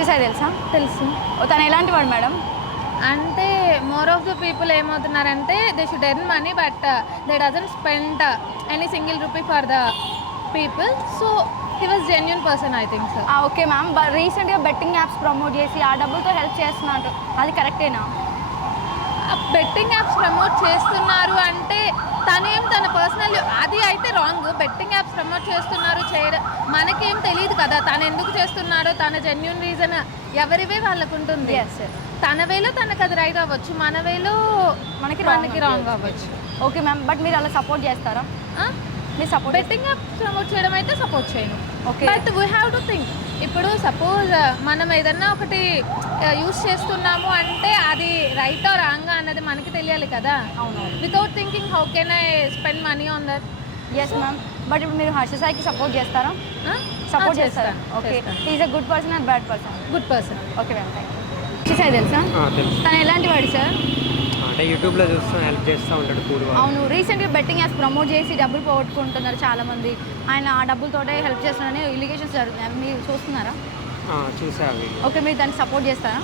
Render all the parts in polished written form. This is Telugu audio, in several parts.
హర్ష సాయి తెలుసా? తెలుసు. తను ఎలాంటి వాడు మేడం? అంటే మోర్ ఆఫ్ ద పీపుల్ ఏమవుతున్నారంటే they should earn money but they doesn't spend any single rupee for the people. So he was genuine person I think so. Okay ma'am, రీసెంట్గా బెట్టింగ్ యాప్స్ ప్రమోట్ చేసి ఆ డబ్బులతో హెల్ప్ చేస్తున్నారు, అది కరెక్టేనా? బెట్టింగ్ యాప్స్ ప్రమోట్ చేస్తున్నారు అంటే తనేం తన పర్సనల్ అది అయితే రాంగ్. బెట్టింగ్ యాప్స్ ప్రమోట్ చేస్తున్నారు చేయడం మనకేం తెలియదు కదా తను ఎందుకు చేస్తున్నారో. తన జెన్యూన్ రీజన్ ఎవరివే వాళ్ళకు ఉంటుంది. తన వేలో తనకు అది రైట్ అవ్వచ్చు, మన వేలో మనకి రాంగ్ అవ్వచ్చు. ఓకే మ్యామ్, బట్ మీరు అలా సపోర్ట్ చేస్తారా? మీరు సపోర్ట్ బెట్టింగ్ యాప్స్ ప్రమోట్ చేయడం అయితే సపోర్ట్ చేయను. Okay, but we have to think. ఇప్పుడు సపోజ్ మనం ఏదన్నా ఒకటి యూస్ చేస్తున్నాము అంటే అది రైట్ ఆర్ రాంగ్ అన్నది మనకి తెలియాలి కదా. అవును. Without thinking how can I spend money on that? Yes ma'am, but ఇప్పుడు మీరు హర్ష సాయికి సపోర్ట్ చేస్తారా? సపోర్ట్ చేస్తారా? Okay, is a good person and bad person? Good person. Okay ma'am, thank you. Harsha Sai తెలుసా? తెలుసు. తను ఎలాంటి వాడు సార్? అంటే యూట్యూబ్లో చూస్తూ హెల్ప్ చేస్తూ ఉంటాడు పూర్వ. అవును, రీసెంట్గా బెట్టింగ్ యాప్స్ ప్రమోట్ చేసి డబ్బులు పోగొట్టుకుంటున్నారు చాలామంది. ఆయన ఆ డబ్బులతోటే హెల్ప్ చేస్తున్నారని ఇలిగేషన్స్ జరుగుతున్నాయి, మీరు చూస్తున్నారా? చూసా అవి. ఓకే, మీరు దాన్ని సపోర్ట్ చేస్తారా?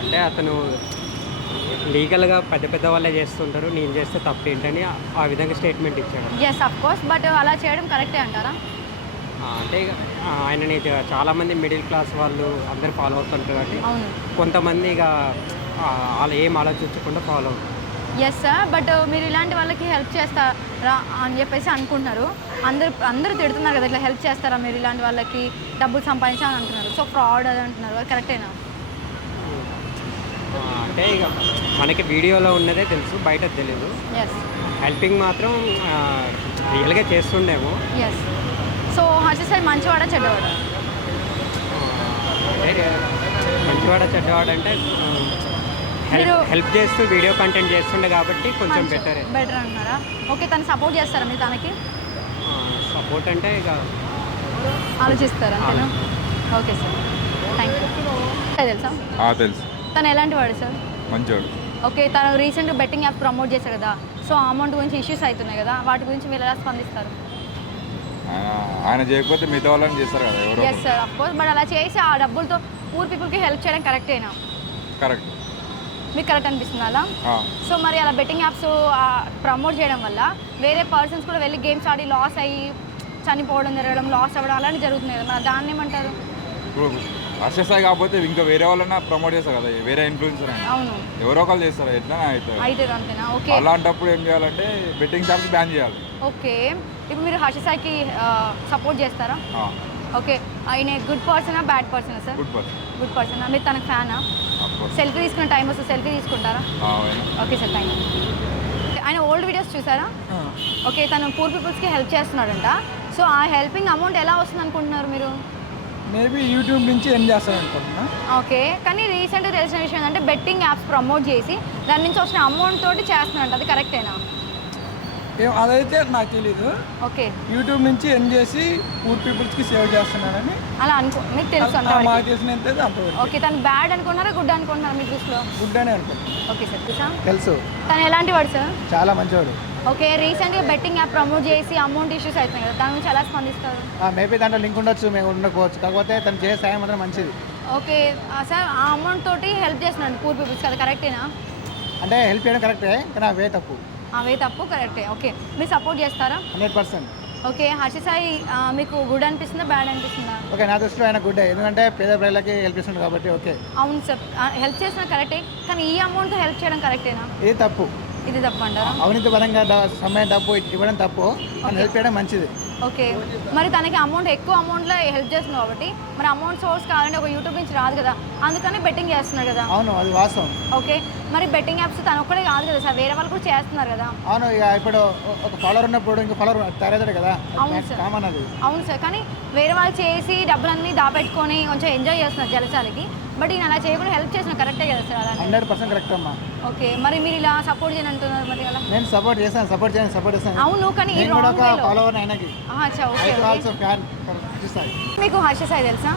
అంటే అతను లీగల్గా పెద్ద పెద్ద వాళ్ళే చేస్తుంటారు, నేను చేస్తే తప్పేంటని ఆ విధంగా స్టేట్మెంట్ ఇచ్చాడు. ఎస్ అఫ్ కోర్స్, బట్ అలా చేయడం కరెక్టే అంటారా? అంటే ఇక ఆయనని చాలామంది మిడిల్ క్లాస్ వాళ్ళు అందరు ఫాలో అవుతుంటారు కాబట్టి అవును. కొంతమంది ఇక వాళ్ళు ఏం ఆలోచించకుండా ఫాలో అవుతారు. ఎస్ సార్, బట్ మీరు ఇలాంటి వాళ్ళకి హెల్ప్ చేస్తారా అని చెప్పేసి అనుకుంటున్నారు. అందరూ తిడుతున్నారు కదా, ఇట్లా హెల్ప్ చేస్తారా మీరు ఇలాంటి వాళ్ళకి డబ్బులు సంపాదించాలని అంటున్నారు. సో ఫ్రాడ్ అది అంటున్నారు, అది కరెక్టేనా? అంటే ఇక మనకి వీడియోలో ఉన్నదే తెలుసు, బయట తెలియదు. ఎస్. హెల్పింగ్ మాత్రం రియల్గా చేస్తుండేమో. ఎస్. సో హర్ష సాయి మంచివాడా చెడ్డవాడా? అంటే మంచివాడ చెడ్డవాడు అంటే హెల్ప్ చేస్తూ వీడియో కంటెంట్ చేస్తుండే కాబట్టి కొంచెం బెటర్ అంటున్నారా? ఓకే, తను సపోర్ట్ చేస్తారా మీరు తనకి? సపోర్ట్ అంటే ఇక ఆలోచిస్తారా అంతేనా? Okay sir, thank you. తెలుసా? తెలుసు. తను ఎలాంటి వాడు సార్? మంచివాడు. ఓకే, తను రీసెంట్గా బెట్టింగ్ యాప్ ప్రమోట్ చేశారు కదా, సో ఆ అమౌంట్ గురించి ఇష్యూస్ అవుతున్నాయి కదా, వాటి గురించి మీరు ఎలా స్పందిస్తారు? ఆయన చేయకపోతే మిగతా వాళ్ళని చేస్తారు కదా ఎవరో. Yes sir, of course, but అలా చేసి ఆ డబ్బులతో పూర్ పీపుల్కి హెల్ప్ చేయడం కరెక్టేనా? కరెక్ట్. మీకు కరెక్ట్ అనిపిస్తుంది అలా? సో మరి అలా బెట్టింగ్ యాప్స్ ప్రమోట్ చేయడం వల్ల వేరే పర్సన్స్ కూడా వెళ్ళి గేమ్స్ ఆడి లాస్ అయ్యి చనిపోవడం జరగడం, లాస్ అవ్వడం అలాంటి జరుగుతుంది కదా, మరి దాన్ని ఏమంటారు? ఇప్పుడు హర్ష సాయి కాకపోతే ఇంకా వేరే వాళ్ళన్నా ప్రమోట్ చేస్తారు కదా, వేరే ఇన్ఫ్లుయెన్సర్ అని. అవును, ఎవరో ఒకళ్ళు చేస్తారు, ఎట్లా అవుతుంది అంతేనా? ఓకే, అలాంటప్పుడు ఏం చేయాలంటే బెట్టింగ్ షాప్స్ బ్యాన్ చేయాలి. ఓకే, ఇప్పుడు మీరు హర్ష సాయికి సపోర్ట్ చేస్తారా? ఓకే, ఆయన గుడ్ పర్సనా బ్యాడ్ పర్సనా సార్? Good person. గుడ్ పర్సనా? మీరు తనకు ఫ్యానా? సెల్ఫీ తీసుకునే టైం వస్తే సెల్ఫీ తీసుకుంటారా? Okay sir, thank you. ఆయన ఓల్డ్ వీడియోస్ చూసారా? ఓకే, తను పూర్ పీపుల్స్కి హెల్ప్ చేస్తున్నాడంట. సో ఆ హెల్పింగ్ అమౌంట్ ఎలా వస్తుంది అనుకుంటున్నారు మీరు? మేబీ యూట్యూబ్ నుంచి ఏం చేస్తారనుకుంటున్నా. ఓకే, కానీ రీసెంట్గా తెలిసిన విషయం ఏంటంటే బెట్టింగ్ యాప్స్ ప్రమోట్ చేసి దాని నుంచి వచ్చిన అమౌంట్ తోటి చేస్తున్నాడంట, అది కరెక్టేనా? అదైతే నాకు తెలీదు. ఓకే, యూట్యూబ్ నుంచి ఎన్ చేసి పూర్ పీపుల్స్కి సేవ్ చేస్తున్నాడని అలా మీకు తెలుసు అంటే మాకు తెలిసినంత అంతవరకు. ఓకే, తను బ్యాడ్ అనుకున్నారా గుడ్ అనుకుంటున్నారా మీ దృష్టిలో? గుడ్ అనే అనుకుంటున్నాను. ఓకే సార్, తెలుసా? తెలుసు. తను ఎలాంటి వాడు సార్? చాలా మంచివాడు. ఓకే, రీసెంట్గా బెట్టింగ్ యాప్ ప్రమోట్ చేసి అమౌంట్ ఇష్యూస్ అవుతున్నాయి కదా, దాని నుంచి ఎలా స్పందిస్తారు? మేబీ దాంట్లో లింక్ ఉండొచ్చు, మేము ఉండకపోవచ్చు, కాకపోతే తను చేసే సాయం మాత్రం మంచిది. ఓకే సార్, ఆ అమౌంట్ తోటి హెల్ప్ చేస్తున్నాడు పూర్ పీపుల్స్, అది కరెక్టేనా? అంటే హెల్ప్ చేయడం కరెక్టే, కానీ అవే తప్పు. అవే తప్పు, కరెక్టే. ఓకే, మీరు సపోర్ట్ చేస్తారా? 100%. ఓకే, హర్ష సాయి మీకు గుడ్ అనిపిస్తుందా బ్యాడ్ అనిపిస్తుందా? ఓకే, నా దృష్టిలో ఆయన గుడ్, ఎందుకంటే పేద ప్రజలకి హెల్ప్ చేస్తుంది కాబట్టి. ఓకే, అవును సార్, హెల్ప్ చేసిన కరెక్టే, కానీ ఈ అమౌంట్తో హెల్ప్ చేయడం కరెక్టేనా? ఇది తప్పు. ఇది తప్పు అంటారా? అవినీతి పరంగా సమయం డబ్బు ఇవ్వడం తప్పు, అని హెల్ప్ చేయడం మంచిది. ఓకే, మరి తనకి అమౌంట్ ఎక్కువ అమౌంట్లో హెల్ప్ చేస్తుంది కాబట్టి మరి అమౌంట్ సోర్స్ కావాలంటే ఒక యూట్యూబ్ నుంచి రాదు కదా, అందుకని బెట్టింగ్ చేస్తున్నాడు కదా. అవును, అది వాస్తవం. ఓకే, మరి బెట్టింగ్ యాప్స్ తను ఒక్కడే కాదు కదా సార్, వేరే వాళ్ళు కూడా చేస్తున్నారు కదా. అవును, ఇక ఇప్పుడు ఒక ఫాలోవర్ ఉన్నప్పుడు ఇంకో ఫాలోవర్ తయారవుతాడు కదా. అవును సార్, కామన్ అది. అవును సార్, కానీ వేరే వాళ్ళు చేసి డబ్బులన్నీ దాపెట్టుకొని కొంచెం ఎంజాయ్ చేస్తున్నారు జలసాలకి, బట్ ఈయన అలా చేయకుండా హెల్ప్ చేసిన కరెక్టే కదా సార్? అలా 100% కరెక్ట్ అమ్మా. ఓకే, మరి మీరు ఇలా సపోర్ట్ చేయని అంటున్నారు మరి అలా? నేను సపోర్ట్ చేస్తాను, సపోర్ట్ చేస్తాను. అవును, కానీ నేను కూడా ఒక ఫాలోవర్ ఆయనకి. Okay, also fan Sai. మీకు హర్ష సాయి తెలుసా?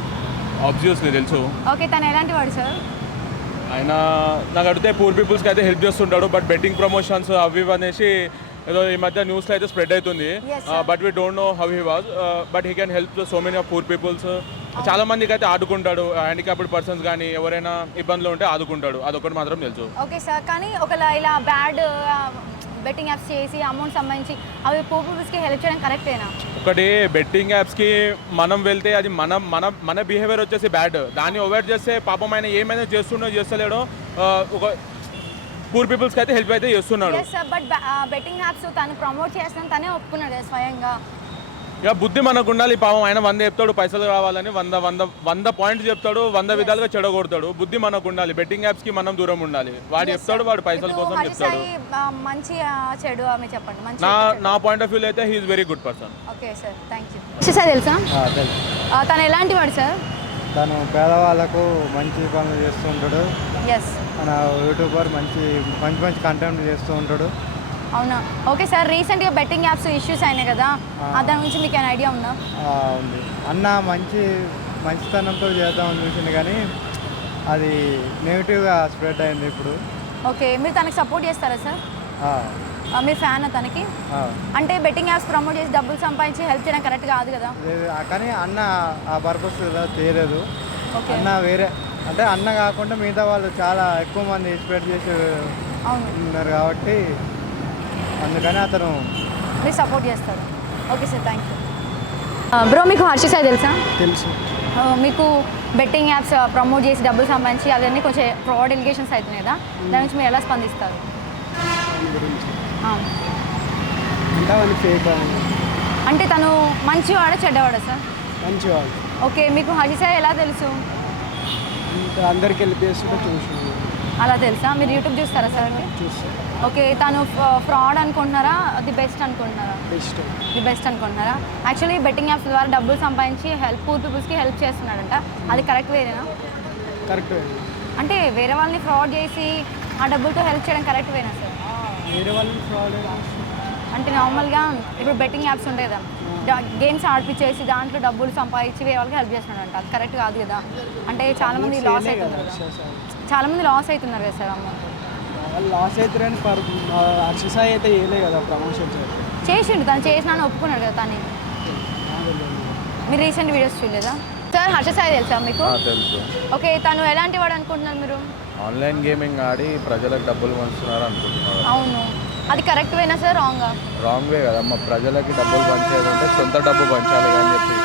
ఆబ్వియస్లీ తెలుసు. ఓకే, తను ఎలాంటి వాడు సార్? ఆయన నాకు అడిగితే పూర్ పీపుల్స్కి అయితే హెల్ప్ చేస్తుంటాడు, బట్ బెట్టింగ్ ప్రమోషన్స్ అవి ఇవి అనేసి ఏదో ఈ మధ్య న్యూస్లో అయితే స్ప్రెడ్ అవుతుంది. Yes, sir. But we don't know how he was, but he can help so many of poor peoples. చాలా మందికి అయితే ఆదుకుంటాడు, హ్యాండిక్యాప్డ్ పర్సన్స్ కానీ ఎవరైనా ఇబ్బందులు ఉంటే ఆదుకుంటాడు, అదొకటి మాత్రం తెలుసు. ఓకే సార్, కానీ ఒకవేళ ఇలా బ్యాడ్ బెట్టింగ్ యాప్స్ చేసి అమౌంట్ సంబంధించి అవి పూర్ పీపుల్స్కి హెల్ప్ చేయడం కరెక్టేనా? ఒకటి బెట్టింగ్ యాప్స్కి మనం వెళ్తే అది మన మన మన బిహేవియర్ వచ్చేసి బ్యాడ్. దాన్ని అవాయిడ్ చేస్తే పాపం ఆయన ఏమైనా చేస్తలేడో ఒక పూర్ పీపుల్స్కి అయితే హెల్ప్ అయితే చేస్తున్నాడు. Yes sir, but betting apps తను ప్రమోట్ చేస్తాను తనే ఒప్పుకున్నాడు కదా స్వయంగా. ఇక బుద్ధి మనకు ఉండాలి. పాపం ఆయన 100 చెప్తాడు పైసలు రావాలని, 100 పాయింట్స్ చెప్తాడు, 100 విధాలుగా చెడగొడతాడు. బుద్ధి మనకు ఉండాలి. బెట్టింగ్ యాప్స్కి మనం దూరం ఉండాలి. వాడు చెప్తాడు, వాడు పైసల కోసం చెప్తాడు. మంచి చెడు ఆమె చెప్పండి. మంచి నా పాయింట్ ఆఫ్ వ్యూ అయితే he's very good person. Okay sir, thank you. Sir తెలుసా తెలుసు. తను ఎలాంటి వాడు సార్? తను పేదవాళ్ళకు మంచి పనులు చేస్తూ ఉంటాడు. ఎస్. మన యూట్యూబర్ మంచి మంచి కంటెంట్ చేస్తూ ఉంటాడు. అవునా? ఓకే సార్, రీసెంట్గా బెట్టింగ్ యాప్స్ ఇష్యూస్ అయినాయి కదా, దాని గురించి మీకు ఏమైనా ఐడియా ఉందా? ఉంది. అన్న మంచితనంతో చేద్దామని చూసింది కానీ అది నెగిటివ్గా స్ప్రెడ్ అయింది ఇప్పుడు. ఓకే, మీరు తనకి సపోర్ట్ చేస్తారా సార్? మీరు ఫ్యాన్ తనకి? ఆ. అంటే బెట్టింగ్ యాప్స్ ప్రమోట్ చేసి డబ్బులు సంపాదించి హెల్ప్ చేయడం కరెక్ట్ కాదు కదా? కానీ అన్న ఆ పర్పస్ చేయలేదు. ఓకే. అన్న వేరే అంటే అన్న కాకుండా మిగతా వాళ్ళు చాలా ఎక్కువ మంది స్ప్రెడ్ చేసి అవును ఉన్నారు కాబట్టి అందుకని అతను మీరు సపోర్ట్ చేస్తారు. Okay sir, thank you. Bro, మీకు హర్ష సాయి తెలుసా? తెలుసు. మీకు బెట్టింగ్ యాప్స్ ప్రమోట్ చేసి డబ్బులు సంపాదించి అవన్నీ కొంచెం ఫ్రాడ్ ఎలిగేషన్స్ అవుతున్నాయి కదా, దాని నుంచి మీరు ఎలా స్పందిస్తారు? అంటే వాళ్ళు ఫేక్ అంటే తను మంచివాడా చెడ్డవాడా సార్? మంచివాళ్ళు. ఓకే, మీకు హర్ష సాయి ఎలా తెలుసు? అందరికి వెళ్ళి చేస్తుంటే చూసి అలా తెలుసా? మీరు యూట్యూబ్ చూస్తారా సార్? చూస్తాను. ఓకే, తను ఫ్రాడ్ అనుకుంటున్నారా, ది బెస్ట్ అనుకుంటున్నారా? ది బెస్ట్ అనుకుంటున్నారా? యాక్చువల్లీ బెట్టింగ్ యాప్స్ ద్వారా డబ్బులు సంపాదించి పూర్ పీపుల్స్కి హెల్ప్ చేస్తున్నాడంట, అది కరెక్ట్ వేరేనా? కరెక్ట్. అంటే వేరే వాళ్ళని ఫ్రాడ్ చేసి ఆ డబ్బులతో హెల్ప్ చేయడం కరెక్ట్ వేనా సార్? వేరే వాళ్ళని ఫ్రాడ్ అంటే నార్మల్గా ఇప్పుడు బెట్టింగ్ యాప్స్ ఉంటాయి కదా, గేమ్స్ ఆడిపించేసి దాంట్లో డబ్బులు సంపాదించి వేరే వాళ్ళకి హెల్ప్ చేస్తున్నాడంట, అది కరెక్ట్ కాదు కదా? అంటే చాలామంది లాస్ అవుతున్నారు కదా, చాలామంది లాస్ అవుతున్నారు కదా సార్ అమౌంట్. వాళ్ళు లాస్ అవుతారని హర్ష సాయి అయితే వేయలే కదా ప్రమోషన్ చేసిండు, తను చేసినా ఒప్పుకున్నాడు కదా తను. మీరు రీసెంట్ వీడియోస్ చూడలేదా సార్? హర్ష సాయి తెలుసా మీకు? తెలుసు. ఓకే, తను ఎలాంటి వాడు అనుకుంటున్నారు మీరు? ఆన్లైన్ గేమింగ్ ఆడి ప్రజలకు డబ్బులు పంచుతున్నారు అనుకుంటున్నారు. అవును, అది కరెక్ట్ వేనా సార్, రాంగా? రాంగ్ వే కదమ్మా. ప్రజలకి డబ్బులు పంచేది ఉంటే సొంత డబ్బు పంచాలి అని చెప్పి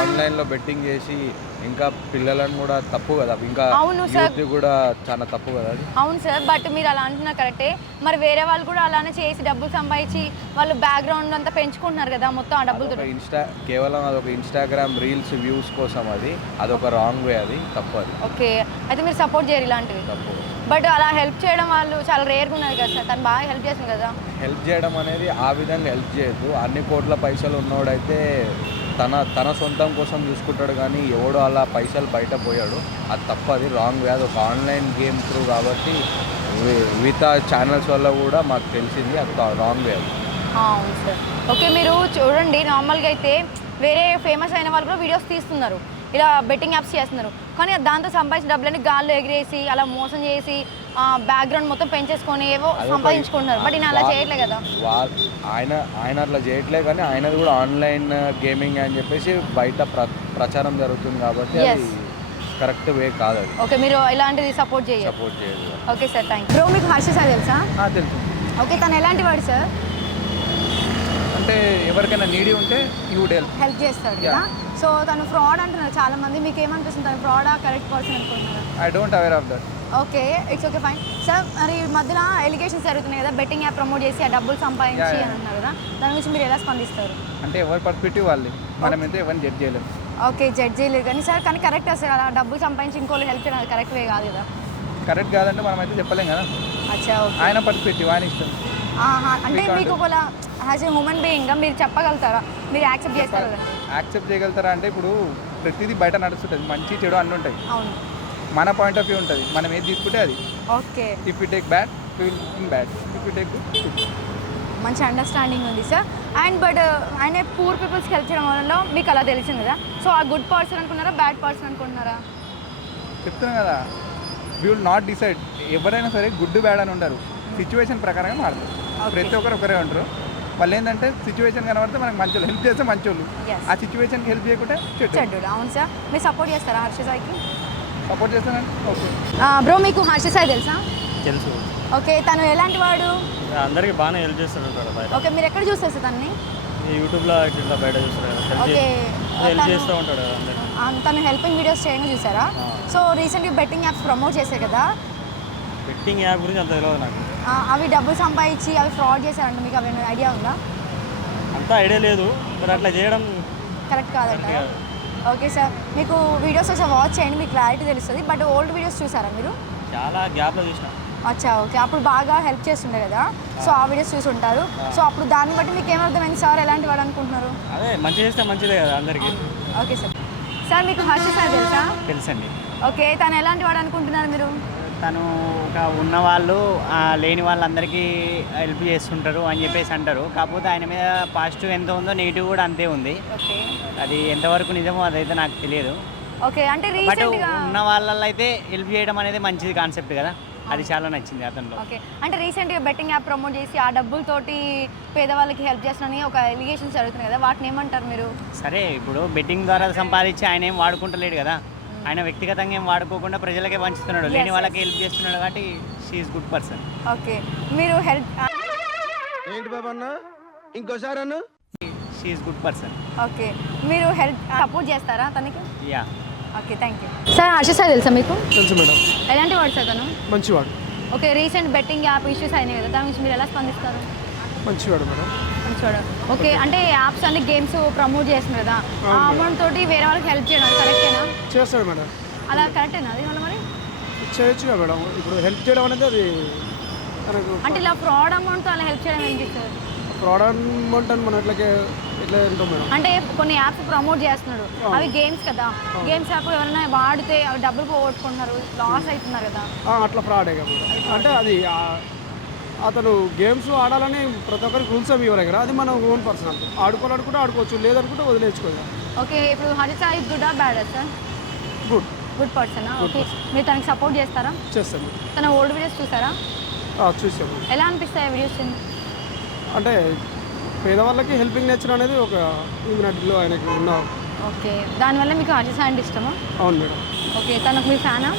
ఆన్లైన్లో బెట్టింగ్ చేసి ఇంకా పిల్లలను కూడా తప్పు కదా, ఇంకా అవును సార్, యూత్ కూడా చాలా తప్పు కదా అది. అవును సార్, బట్ మీరు అలా అంటున్నారు కరెక్టే. మరి వేరే వాళ్ళు కూడా అలానే చేసి డబ్బులు సంపాదించి వాళ్ళు బ్యాక్గ్రౌండ్ అంతా పెంచుకుంటున్నారు కదా మొత్తం ఆ డబ్బులతో. కేవలం అదొక ఇన్స్టాగ్రామ్ రీల్స్ వ్యూస్ కోసం అదొక రాంగ్ వే, అది తప్పు. అది ఓకే, అయితే మీరు సపోర్ట్ చేయరు ఇలాంటివి? తప్పు. బట్ అలా హెల్ప్ చేయడం వాళ్ళు చాలా రేర్గా ఉన్నారు కదా సార్, తను బాగా హెల్ప్ చేస్తుంది కదా. హెల్ప్ చేయడం అనేది ఆ విధంగా హెల్ప్ చేయొద్దు. అన్ని కోట్ల పైసలు ఉన్నోడైతే తన సొంతం కోసం చూసుకుంటాడు, కానీ ఎవడో అలా పైసలు బయట పోయాడు, అది తప్పది, రాంగ్ వే. అది ఒక ఆన్లైన్ గేమ్ త్రూ కాబట్టి మిగతా ఛానల్స్ వల్ల కూడా మాకు తెలిసింది అది రాంగ్ వే. అది అవును సార్. ఓకే, మీరు చూడండి, నార్మల్గా అయితే వేరే ఫేమస్ అయిన వాళ్ళు కూడా వీడియోస్ తీస్తున్నారు, ఇలా బెట్టింగ్ యాప్స్ చేస్తున్నారు, కానీ దాంతో సంపాదించిన డబ్బులని గాల్లో ఎగిరేసి అలా మోసం చేసి బ్యాక్గ్రౌండ్ మొత్తం పెంచేసుకొని ఏవో సంపాదించుకుంటున్నారు. బట్ నేను అలా చేయట్లే కదా. ఆయన అట్లా చేయట్లే, కానీ ఆయనది కూడా ఆన్లైన్ గేమింగ్ అని చెప్పేసి బయట ప్రచారం జరుగుతుంది కాబట్టి అది కరెక్ట్ వే కాదు. అది ఓకే, మీరు ఇలాంటిది సపోర్ట్ చేయదు. Okay sir, thank you. Bro, మీకు హర్ష సార్ తెలుసా? తెలుసు. ఓకే, తను ఎలాంటి వాడు సార్? అంటే ఎవరికైనా నీడి ఉంటే హెల్ప్ చేస్తాడు కదా. సో తను ఫ్రాడ్ అంటున్నారు చాలా మంది, మీకు ఏమనిపిస్తుంది, తను ఫ్రాడా కరెక్ట్ పర్సన్ అనుకుంటున్నారు? I don't aware of that. Okay, it's okay, fine sir. మరి మధ్యలో ఎలిగేషన్స్ జరుగుతున్నాయి కదా, బెట్టింగ్ యాప్ ప్రమోట్ చేసి ఆ డబ్బులు సంపాదించి అని అన్నారు కదా, దాని గురించి మీరు ఎలా స్పందిస్తారు? అంటే ఎవరి పర్స్పెక్టివ్ వాళ్ళు, మనం అయితే ఎవరిని జడ్జ్ చేయలేము. ఓకే, జడ్జ్ చేయలేదు కానీ సార్, కానీ కరెక్ట్ సార్, అలా డబ్బులు సంపాదించి ఇంకోళ్ళు హెల్ప్ చేయడం కరెక్ట్ వే కాదు కదా. కరెక్ట్ కాదంటే మనం అయితే చెప్పలేం కదా. అచ్చా, ఓకే. ఆయన పర్స్పెక్టివ్, ఆయన ఇష్టం. అంటే మీకు ఒకవేళ యాజ్ ఏ హ్యూమన్ బీయింగ్గా మీరు చెప్పగలుగుతారా, మీరు యాక్సెప్ట్ చేస్తారు కదా? యాక్సెప్ట్ చేయగలుగుతారా అంటే ఇప్పుడు ప్రతిదీ బయట నడుస్తుంటుంది, మంచి చెడు అన్నీ ఉంటాయి. అవును, మన పాయింట్ ఆఫ్ వ్యూ ఉంటుంది, మనం ఏది తీసుకుంటే అది. Okay, if you take bad will in bad, if you take good. మంచి అండర్స్టాండింగ్ ఉంది సార్. అండ్ బట్ ఆయన పూర్ పీపుల్స్కి హెల్ప్ చేయడం వల్ల మీకు అలా తెలిసింది కదా, సో ఆ గుడ్ పర్సన్ అనుకున్నారా, బ్యాడ్ పర్సన్ అనుకుంటున్నారా? చెప్తున్నాం కదా, వీ విల్ నాట్ డిసైడ్. ఎవరైనా సరే గుడ్ బ్యాడ్ అని ఉండరు, సిచ్యువేషన్ ప్రకారంగా మారుతారు. ప్రతి ఒక్కరు ఒకరే ఉంటారు. వాళ్ళు ఏంటంటే సిచ్యువేషన్ కనబడితే మనకు మంచి హెల్ప్ చేస్తే మంచోళ్ళు, Yes. ఆ సిచ్యువేషన్కి హెల్ప్ చేయకుంటే చెడ్డ. చెడ్డు. అవును సార్, మీరు సపోర్ట్ చేస్తారా హర్ష సాయికి? సపోర్ట్ చేస్తానండి. ఓకే. బ్రో, మీకు హర్ష సాయి తెలుసా? తెలుసు, ఓకే, తను ఎలాంటి వాడు? అందరికి బాగానే హెల్ప్ చేస్తుంటారు బయట. ఓకే, మీరు ఎక్కడ చూస్తారు సార్ తనని? యూట్యూబ్లో ఇట్లా బయట చూస్తారు కదా, ఓకే, హెల్ప్ చేస్తూ ఉంటాడు కదా అందరికి. తను హెల్పింగ్ వీడియోస్ చేయడం చూసారా? సో రీసెంట్గా బెట్టింగ్ యాప్స్ ప్రమోట్ చేశారు కదా, బెట్టింగ్ యాప్ గురించి అంత తెలియదు నాకు, అవి డబ్బులు సంపాదించి అవి ఫ్రాడ్ చేశారంట, మీకు అవి ఐడియా ఉందా? అంత ఐడియా లేదు, మరి అట్లా చేయడం కరెక్ట్ కాదంట. ఓకే సార్, మీకు వీడియోస్ వచ్చి వాచ్ చేయండి, మీకు క్లారిటీ తెలుస్తుంది. బట్ ఓల్డ్ వీడియోస్ చూసారా మీరు? చాలా గ్యాప్లో చూసిన. అచ్చా, ఓకే, అప్పుడు బాగా హెల్ప్ చేస్తుండే కదా, సో ఆ వీడియోస్ చూసి ఉంటారు. సో అప్పుడు దాన్ని బట్టి మీకు ఏమర్థమైంది సార్ ఎలాంటి వాడు అనుకుంటున్నారు? అదే మంచి చేస్తే మంచిదే కదా అందరికి. Okay sir. సార్, మీకు హర్ష సార్ తెలుసా? తెలుసండి. ఓకే, తను ఎలాంటి వాడు అనుకుంటున్నారు మీరు? తను ఒక ఉన్నవాళ్ళు లేని వాళ్ళందరికీ హెల్ప్ చేస్తుంటారు అని చెప్పేసి అంటారు. కాకపోతే ఆయన మీద పాజిటివ్ ఎంత ఉందో నెగిటివ్ కూడా అంతే ఉంది. ఓకే, అది ఎంతవరకు నిజమో అదైతే నాకు తెలియదు. ఓకే, అంటే బట్ రీసెంట్గా ఉన్న వాళ్ళల్లో అయితే హెల్ప్ చేయడం అనేది మంచిది కాన్సెప్ట్ కదా, అది చాలా నచ్చింది అతనిలో. ఓకే, అంటే రీసెంట్గా బెట్టింగ్ యాప్ ప్రమోట్ చేసి ఆ డబ్బులతోటి పేదవాళ్ళకి హెల్ప్ చేస్తున్నారని ఒక ఎలిగేషన్స్ జరుగుతున్నాయి కదా, వాటిని ఏమంటారు మీరు? సరే, ఇప్పుడు బెట్టింగ్ ద్వారా సంపాదించి ఆయన ఏం వాడుకుంటలేడు కదా, ఆయన వ్యక్తిగతంగా ఏం వాడుకోకుండా ప్రజలకే పంచుతున్నాడు, లేని వాళ్ళకి హెల్ప్ చేస్తున్నాడు, కాబట్టి షీఈస్ గుడ్ పర్సన్. ఓకే, మీరు హెల్ప్ ఏంటి బాబా అన్న, ఇంకోసారి అన్న. She's good person. ఓకే, మీరు హెల్ప్ సపోర్ట్ చేస్తారా తనకి? Yeah. Okay, thank you. Sir, Harsha sir తెలుసా మీకు? తెలుసు మేడం. ఎలాంటి వాడు సార్ తను? మంచివాడు. Okay, recent betting app issues అయినాయి కదా, దాని గురించి మీరు ఎలా స్పందిస్తారు? మంచివాడు మేడం. మంచివాడు. ఓకే, అంటే యాప్స్ అన్ని గేమ్స్ ప్రమోట్ చేస్తున్నారు కదా, ఆ అమౌంట్ తోటి వేరే వాళ్ళకి హెల్ప్ చేయడం అది కరెక్టేనా? చేస్తాడు మేడం. అలా కరెక్టేనా అది? మళ్ళీ మరి చేయొచ్చుగా మేడం. ఇప్పుడు హెల్ప్ చేయడం అనేది అది మనకు అంటే ఇలా ఫ్రాడ్ అమౌంట్తో అలా హెల్ప్ చేయడం ఏంటి సార్? ఫ్రాడ్ అమౌంట్ అని మనం ఎట్లా ఉంటాం మేడం. అంటే కొన్ని యాప్స్ ప్రమోట్ చేస్తున్నాడు, అవి గేమ్స్ కదా, గేమ్స్ యాప్ ఎవరైనా వాడితే అవి డబ్బులు పోగొట్టుకుంటున్నారు, లాస్ అవుతున్నారు కదా. అట్లా ఫ్రాడే కదా మేడం. అంటే అది అతను గేమ్స్ ఆడాలని ప్రతి ఒక్కరికి రూల్స్ అవి ఇవ్వరు కదా, అది మనం ఓన్ పర్సనల్. ఆడుకోవాలనుకుంటే ఆడుకోవచ్చు, లేదనుకుంటే వదిలేసుకోవాలి. ఓకే, ఇప్పుడు హర్ష సాయి గుడ్ ఆ బ్యాడ్ సార్? గుడ్. గుడ్ పర్సనా? ఓకే, మీరు తనకి సపోర్ట్ చేస్తారా? చేస్తాను. తన ఓల్డ్ వీడియోస్ చూసారా? చూసాము. ఎలా అనిపిస్తాయి వీడియోస్? అంటే పేదవాళ్ళకి హెల్పింగ్ నేచర్ అనేది ఒక ఇమ్యూనిటీలో ఆయనకి ఉన్న. ఓకే, దానివల్ల మీకు హర్ష సాయి అంటే ఇష్టమా? అవును మేడం. ఓకే, తనకు మీ ఫ్యానా?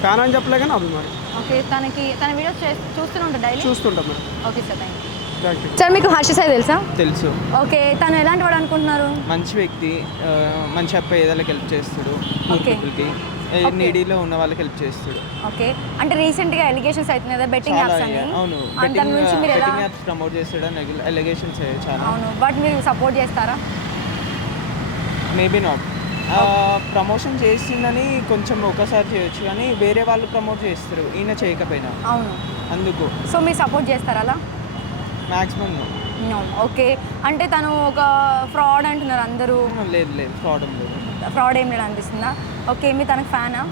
ఫ్యాన్ అని చెప్పలే కానీ అభిమాని. ఓకే, తన వీడియోస్ చూస్తూనే ఉంటారు డైలీ? చూస్తుంటాం madam. Okay sir, thank thank you. Sir, మీకు హర్ష సాయి తెలుసా? తెలుసు. ఓకే, తను ఎలాంటి వాడు అనుకుంటున్నారు? మంచి వ్యక్తి, మంచి పేదలకు హెల్ప్ చేస్తాడు, పూర్ పీపుల్కి, నీడీలో ఉన్న వాళ్ళకి హెల్ప్ చేస్తాడు. ఓకే, అంటే రీసెంట్గా ఎలిగేషన్స్ అవుతున్నాయి కదా బెట్టింగ్ చాలా యాప్స్ అని. అవును, దాని గురించి మీరు ఎలా? బెట్టింగ్ యాప్స్ ప్రమోట్ చేస్తాడు, ఎలిగేషన్స్ చాలా. అవును, బట్ మీరు సపోర్ట్ చేస్తారా? Maybe not. ప్రమోషన్ చేసిందని కొంచెం ఒకసారి చేయొచ్చు, కానీ వేరే వాళ్ళు ప్రమోట్ చేస్తారు, ఈయన చేయకపోయినా. అవును, అందుకు. సో మీరు సపోర్ట్ చేస్తారా అలా? Maximum no. ఓకే, అంటే తను ఒక ఫ్రాడ్ అంటున్నారు అందరూ. లేదు లేదు, ఫ్రాడ్ లేదు. ఫ్రాడ్ ఏం లేదు అనిపిస్తుందా? ఓకే, మీరు తనకు ఫ్యానా?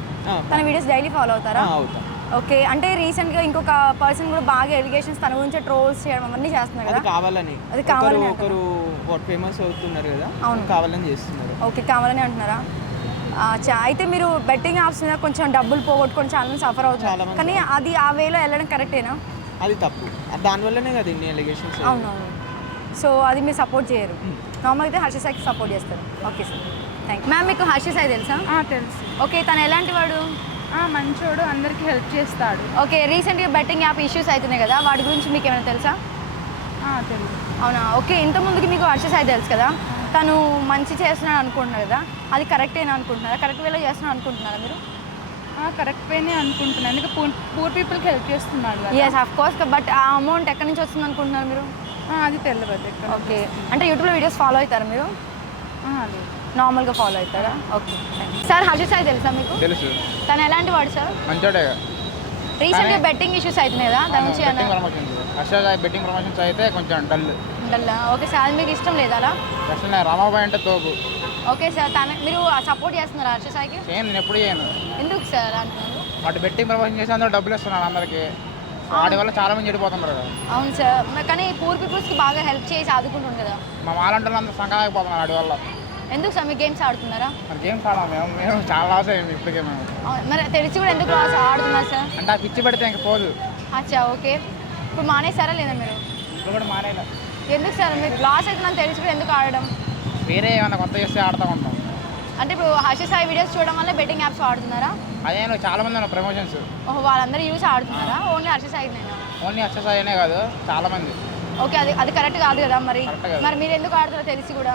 తన వీడియోస్ డైలీ ఫాలో అవుతారా? అవుతాం. ఓకే, అంటే రీసెంట్గా ఇంకొక పర్సన్ కూడా బాగా ఎలిగేషన్స్ తన గురించి ట్రోల్స్ చేయడం అవన్నీ చేస్తున్నారు అది కదా, కావాలని. అది కావాలని ఒకరు ఫేమస్ అవుతున్నారు కదా, అవును, కావాలని చేస్తున్నారు. ఓకే, కావాలని అంటున్నారా? అయితే మీరు బెట్టింగ్ యాప్స్ మీద కొంచెం డబ్బులు పోగొట్టుకొని చాలా మంది సఫర్ అవుతున్నారు, కానీ అది ఆ వేలో వెళ్ళడం కరెక్టేనా? అది తప్పు, దానివల్లనే కదా ఇన్ని ఎలిగేషన్స్. అవునవును, సో అది మీరు సపోర్ట్ చేయరు. నార్మల్ అయితే హర్ష సాయికి సపోర్ట్ చేస్తారు. Okay sir, thank you. Ma'am, మీకు హర్ష సాయి తెలుసా? తెలుసు. ఓకే, తను ఎలాంటి వాడు? మంచోడు, అందరికి హెల్ప్ చేస్తాడు. ఓకే, రీసెంట్గా బెట్టింగ్ యాప్ ఇష్యూస్ అవుతున్నాయి కదా, వాటి గురించి మీకు ఏమైనా తెలుసా? తెలుసు. అవునా? ఓకే, ఇంతకుముందుకి మీకు హర్ష సాయి తెలుసు కదా, తను మంచి చేస్తున్నాడు అనుకుంటున్నారు కదా, అది కరెక్టేనా అనుకుంటున్నారా? కరెక్ట్ వేలో చేస్తున్నాడు అనుకుంటున్నారా మీరు? కరెక్ట్ వేనే అనుకుంటున్నాను, ఎందుకంటే పూర్ పీపుల్కి హెల్ప్ చేస్తున్నాడు. ఎస్, ఆఫ్ కోర్స్, బట్ ఆ అమౌంట్ ఎక్కడి నుంచి వస్తుంది అనుకుంటున్నారు మీరు? అది తెలియదు. ఓకే, అంటే యూట్యూబ్లో వీడియోస్ ఫాలో అవుతారా మీరు? లేదు, నార్మల్గా ఫాలో అవుతారా? ఓకే, సార్, హర్ష సాయి తెలుసా మీకు? తెలుసు. తను ఎలాంటి వాడు సార్? మంచోడే. రీసెంట్గా బెట్టింగ్ ఇష్యూస్ అవుతున్నాయి కదా, దాని నుంచి బెట్టింగ్ ప్రమోషన్స్ అయితే కొంచెం డల్. ఓకే సార్, అది మీకు ఇష్టం లేదా అలా? అసలు రామాబాయ్ అంటే తోపు. ఓకే సార్, మీరు సపోర్ట్ చేస్తున్నారా హర్ష సాయికి? నేను ఎప్పుడు చేయను. ఎందుకు సార్ అంటున్నారు? వాటి బెట్టింగ్ ప్రమోషన్ చేసి అందరూ డబ్బులు ఇస్తున్నారు అందరికి, వాటి వల్ల చాలా మంది చెడిపోతున్నారు కదా. అవును సార్, కానీ పూర్ పీపుల్స్కి బాగా హెల్ప్ చేసి ఆదుకుంటుంది కదా. మా మాలంటే అందరూ సంఘాలైపోతున్నారు వాటి వల్ల. ఎందుకు సార్, మీరు గేమ్స్ ఆడుతున్నారా? మరి గేమ్స్ ఆడాము మేము చాలా లాస్ అయ్యింది ఇప్పటికే మేము. మరి తెలిసి కూడా ఎందుకు లాస్ ఆడుతున్నారు సార్? అంటే ఆ పిచ్చి పడితే ఇంక పోదు. అచ్చా, ఓకే, ఇప్పుడు మానేస్తారా లేదా మీరు? ఇప్పుడు కూడా మానేలా. ఎందుకు సార్ మీకు లాస్ అవుతుందని తెలిసి కూడా ఎందుకు ఆడడం? వేరే ఏమైనా కొత్త చేస్తే ఆడుతూ ఉంటాం. అంటే ఇప్పుడు హర్ష సాయి వీడియోస్ చూడడం వల్ల బెట్టింగ్ యాప్స్ ఆడుతున్నారా? అదే చాలా మంది ఉన్నారు ప్రమోషన్స్. ఓహో, వాళ్ళందరూ యూస్ ఆడుతున్నారా? ఓన్లీ హర్ష సాయినేనా? ఓన్లీ ఎక్సర్సైజ్ అనే కాదు, చాలా మంది. ఓకే, అది కరెక్ట్ కాదు కదా మరి. Correct కాదు. మరి మీరు ఎందుకు ఆడుతారో తెలిసి కూడా?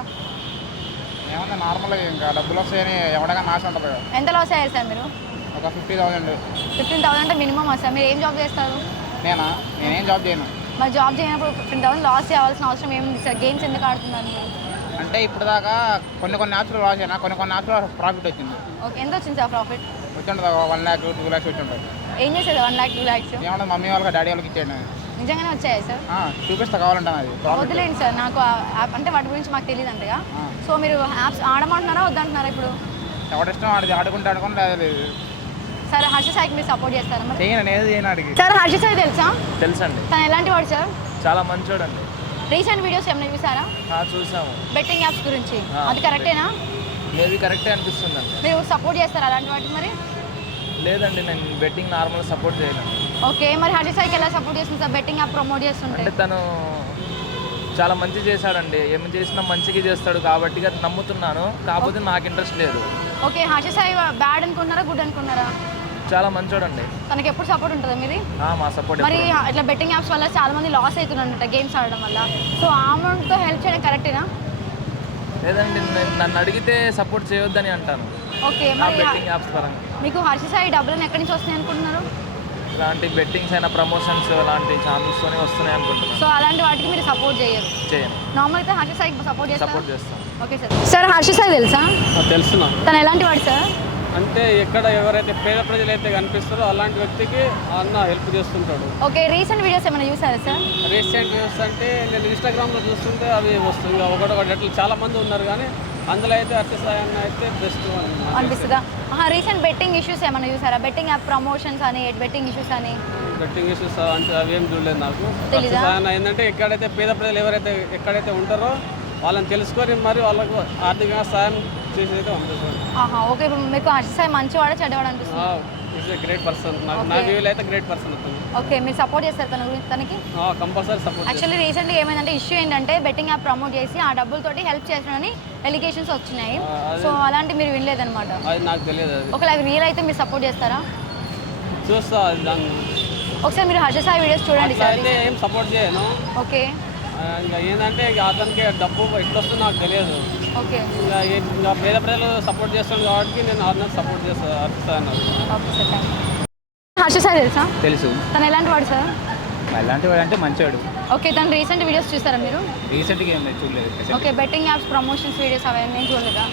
ఏమన్నా నార్మల్గా ఇంకా డబ్బులు వస్తాయని ఎవడగా నాశ ఉంటుంది కదా. ఎంత లాస్ అయ్యారు సార్ మీరు? ఒక 50,000. 15,000 అంటే మినిమం సార్. మీరు ఏం జాబ్ చేస్తారు? నేనేం జాబ్ చేయను. మరి జాబ్ చేయనప్పుడు 15,000 లాస్ చేయాల్సిన అవసరం ఏముంది సార్? గేమ్స్ ఎందుకు ఆడుతున్నారు మీరు? అంటే ఇప్పుడు దాకా కొన్ని యాప్స్లో లాస్ అయినా కొన్ని యాప్స్లో ప్రాఫిట్ వచ్చింది. ఓకే, ఎంత వచ్చింది సార్ ప్రాఫిట్? వచ్చింటుంది 1 lakh 2 lakhs వచ్చి ఉంటుంది. ఏం చేసేది 1 lakh 2 lakhs? ఏమన్నా మమ్మీ వాళ్ళకి డాడీ వాళ్ళకి ఇచ్చేయండి. నిజంగానే వచ్చాయి సార్? చూపిస్తా కావాలంటాను అది ప్రాఫిట్. వదిలేండి సార్, నాకు అంటే వాటి గురించి మాకు తెలియదు అంతగా. సో మీరు యాప్స్ ఆడమంటున్నారా వద్దంటున్నారా ఇప్పుడు? ఎవరిష్టం ఆడుకుంటే అది లేదు. సార్ హర్ష సాయికి మీరు సపోర్ట్ చేస్తారా మరి? చేయను, నేను చేయను అడిగి. సార్ హర్ష సాయి తెలుసా? తెలుసండి, తను ఎలాంటి వాడు సార్? చాలా మంచోడండి. రీసెంట్ వీడియోస్ ఏమైనా చూసారా చూసాము, బెట్టింగ్ యాప్స్ గురించి? అది కరెక్టేనా? మేబీ కరెక్టే అనిపిస్తుందండి. మీరు సపోర్ట్ చేస్తారా అలాంటి వాటికి మరి? లేదండి, నేను బెట్టింగ్ నార్మల్ సపోర్ట్ చేయను. ఓకే, మరి హర్ష సాయికి ఎలా సపోర్ట్ చేస్తుంది సార్ బెట్టింగ్ యాప్ ప్రమోట్ చేస్తుంటే? అంటే తను చాలా మంచి చేశాడండి, ఏమి చేసినా మంచిగా చేస్తాడు కాబట్టి అది నమ్ముతున్నాను. కాకపోతే నాకు ఇంట్రెస్ట్ లేదు. ఓకే, హర్ష సాయి బ్యాడ్ అనుకున్నారా గుడ్ అనుకున్నారా? చాలా మంచోడండి. తనకి ఎప్పుడు సపోర్ట్ ఉంటుందా మీది? మా సపోర్ట్. మరి ఇట్లా బెట్టింగ్ యాప్స్ వల్ల చాలా మంది లాస్ అవుతున్నారంట గేమ్స్ ఆడడం వల్ల. సో ఆ అమౌంట్తో హెల్ప్ చేయడం కరెక్టేనా? లేదండి, నన్ను అడిగితే సపోర్ట్ చేయొద్దని అంటాను. ఓకే, నా మరి బెట్టింగ్ యాప్స్ పరంగా మీకు హర్ష సాయి డబ్బులను ఎక్కడి నుంచి వస్తున్నాయి అనుకుంటున్నారు? ఇలాంటి బెట్టింగ్స్ అయినా ప్రమోషన్స్ అలాంటి ఛానల్స్తోనే వస్తున్నాయి అనుకుంటున్నాను. సో అలాంటి వాటికి మీరు సపోర్ట్ చేయరు? చేయను. నార్మల్ అయితే హర్ష సాయికి సపోర్ట్ సపోర్ట్ చేస్తాను. Okay sir. Sir Harsha Sai తెలుసా? తెలుసునా. తను ఎలాంటి వాడు సార్? అంటే ఎక్కడ ఎవరైతే పేద ప్రజలు అయితే కనిపిస్తారో అలాంటి వ్యక్తికి అన్న హెల్ప్ చేస్తుంటాడు. ఓకే, రీసెంట్ వీడియోస్ ఏమైనా చూసారా సార్? రీసెంట్ వీడియోస్ అంటే నేను ఇన్స్టాగ్రామ్లో చూస్తుంటే అవి వస్తుంది ఒకటి అట్లా చాలా మంది ఉన్నారు, కానీ అందులో అయితే హర్ష సాయి అన్న అయితే బెస్ట్ అనిపిస్తుందా? రీసెంట్ బెట్టింగ్ ఇష్యూస్ ఏమైనా చూసారా? బెట్టింగ్ యాప్ ప్రమోషన్స్ అని బెట్టింగ్ ఇష్యూస్ అని? బెట్టింగ్ ఇష్యూస్ అంటే అవి ఏం చూడలేదు నాకు. తెలీదా? హర్ష సాయి అన్న ఏంటంటే ఎక్కడైతే పేద ప్రజలు ఎవరైతే ఎక్కడైతే ఉంటారో వాళ్ళని తెలుసుకొని మరి వాళ్ళకు ఆర్థికంగా సాయం చేసేది ఉంది సార్. ఓకే, ఇప్పుడు మీకు హర్ష సాయి మంచివాడా చెడ్డవాడు అనిపిస్తుంది? Is a great person. నా వ్యూలో అయితే గ్రేట్ పర్సన్ అవుతుంది. ఓకే, మీరు సపోర్ట్ చేస్తారు తన గురించి తనకి? Compulsory support. యాక్చువల్లీ రీసెంట్గా ఏమైందంటే ఇష్యూ ఏంటంటే బెట్టింగ్ యాప్ ప్రమోట్ చేసి ఆ డబ్బులతోటి హెల్ప్ చేసినని ఎలిగేషన్స్ వచ్చినాయి. సో అలాంటి మీరు వినలేదన్నమాట? అది నాకు తెలియదు. అది ఒకవేళ అవి రియల్ అయితే మీరు సపోర్ట్ చేస్తారా? చూస్తా దాన్ని. ఒకసారి మీరు హర్ష సాయి వీడియోస్ చూడండి సార్. అయితే ఏం సపోర్ట్ చేయను. ఓకే, ఇంకా ఏంటంటే అతనికి డబ్బు ఎట్లొస్తుందో నాకు తెలియదు. ఓకే, ఇంకా పేద ప్రజలు సపోర్ట్ చేస్తాను కాబట్టి నేను అతను సపోర్ట్ చేస్తాను అన్నారు. Okay sir, thank you. Harsha Sai తెలుసా? తెలుసు. తను ఎలాంటి వాడు సార్? ఎలాంటి వాడు అంటే మంచివాడు. ఓకే, తను రీసెంట్ వీడియోస్ చూసారా మీరు? రీసెంట్గా ఏం లేదు, చూడలేదు. Okay, betting apps promotions videos అవన్నీ చూడలేదా?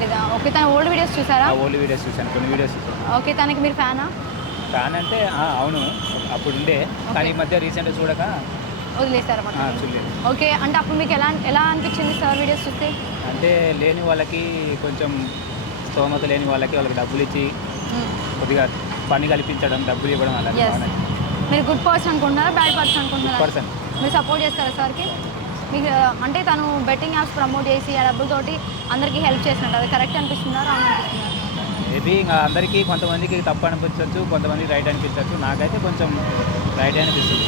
లేదా? ఓకే, తన ఓల్డ్ వీడియోస్ చూసారా? ఓల్డ్ వీడియోస్ చూసాను, కొన్ని వీడియోస్ చూసాను. ఓకే, తనకి మీరు ఫ్యానా? ఫ్యాన్ అంటే అవును, అప్పుడు ఉండే, కానీ ఈ మధ్య రీసెంట్గా చూడక వదిలేస్తారా? చూడలేదు. ఓకే, అంటే అప్పుడు మీకు ఎలా అనిపించింది సార్ వీడియోస్ చూస్తే? అంటే లేని వాళ్ళకి కొంచెం స్తోమత లేని వాళ్ళకి డబ్బులు ఇచ్చి కొద్దిగా పని కల్పించడం, డబ్బులు ఇవ్వడం అలా. మీరు గుడ్ పర్సన్ అనుకుంటున్నారా బ్యాడ్ పర్సన్ అనుకుంటున్నారా? పర్సన్. మీరు సపోర్ట్ చేస్తారా సార్కి? మీకు అంటే తను బెట్టింగ్ యాప్స్ ప్రమోట్ చేసి ఆ డబ్బులతోటి అందరికీ హెల్ప్ చేసినట్టు అది కరెక్ట్ అనిపిస్తుందా రాంగ్ అనిపిస్తుందా? మేబీ ఇంకా అందరికీ కొంతమందికి తప్పు అనిపించవచ్చు, కొంతమంది రైట్ అనిపించవచ్చు. నాకైతే కొంచెం రైట్ అనిపిస్తుంది.